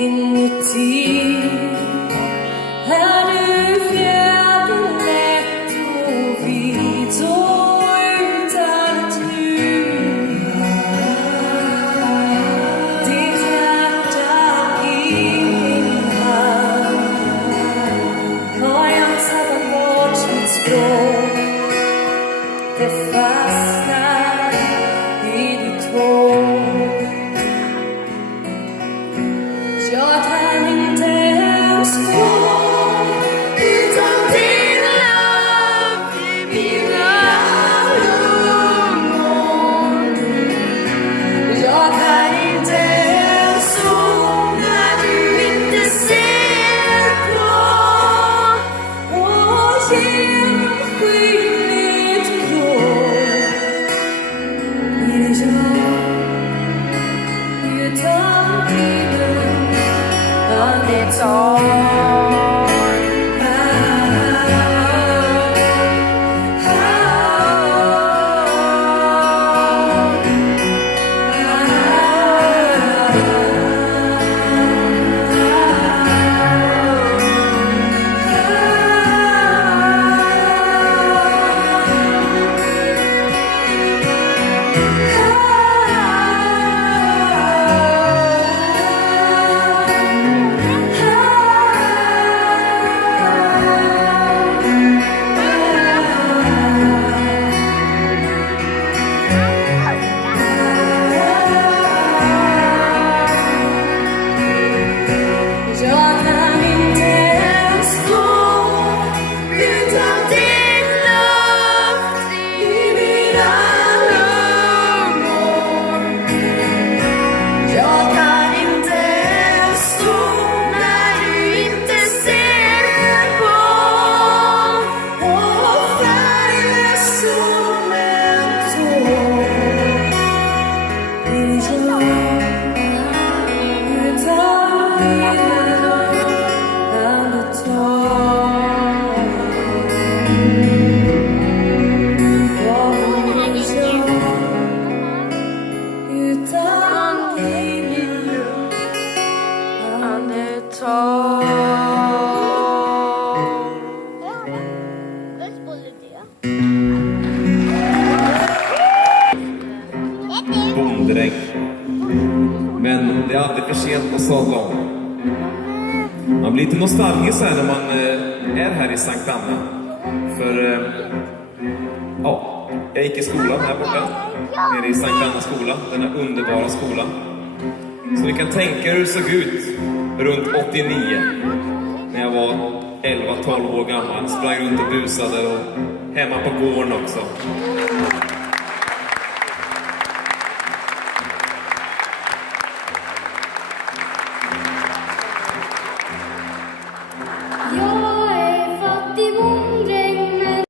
inuti är du fjäderlätt och vit och utan ett ljud. Ditt hjärta i min hand har jag tappat bort mitt språk. Det fastnar i ditt hår. Jag kan inte ens gå utan din luft i mina lungor. Jag kan inte ens sova när du inte ser på. Och genom skyligt blå vill jag utan tiden it's all Bondräng. Men det är aldrig för sent att sadla om. Man blir lite nostalgisk här när man är här i Sankt Anna. För jag gick i skolan här borta. Nere i Sankt Anna skola. Den här underbara skolan. Så ni kan tänka hur det såg ut runt 89. När jag var 11-12 år gammal. Sprang runt och busade och hemma på gården också.